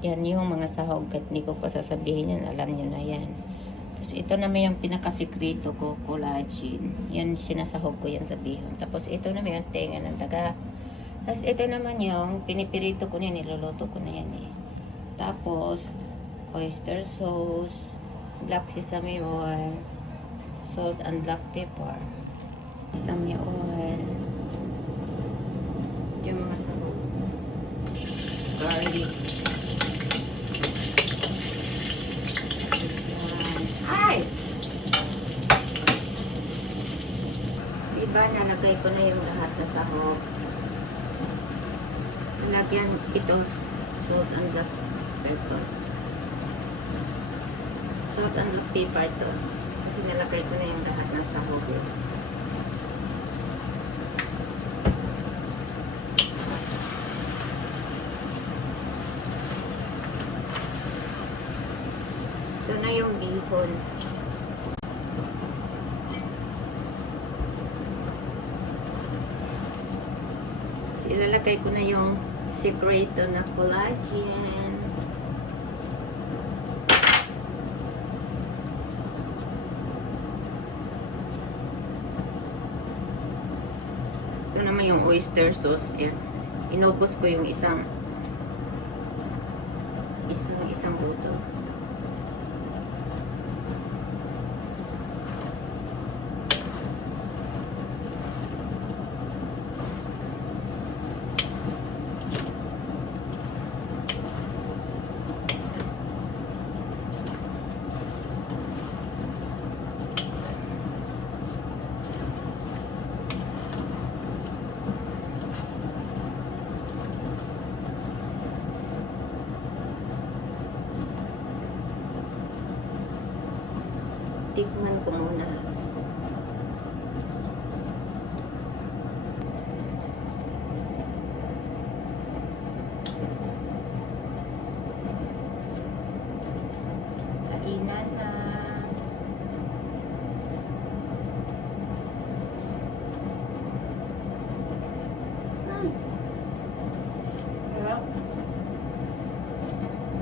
Yan yung mga sahog. Kahit hindi ko pa sasabihin yan, alam nyo na yan. Tapos ito naman yung pinakasikreto ko, collagen. Yan, sinasahog ko yan sa bihon. Tapos ito naman yung tenga ng daga. Tapos ito naman yung pinipirito ko na yan, niluluto ko na yan eh. Tapos, oyster sauce, black sesame oil, salt and black pepper, sesame oil, yung mga sahog, garlic. Ay! Diba nalagay ko na yung lahat na sahog. Lagyan ito salt and black pepper. Salt and black pepper to. Kasi nalagay ko na yung lahat ng sahog. Ito na yung bihon. Ilalagay ko na yung secreto na collagen. Ito naman yung oyster sauce. Yan. Inubos ko yung isang buto. Tikman ko muna.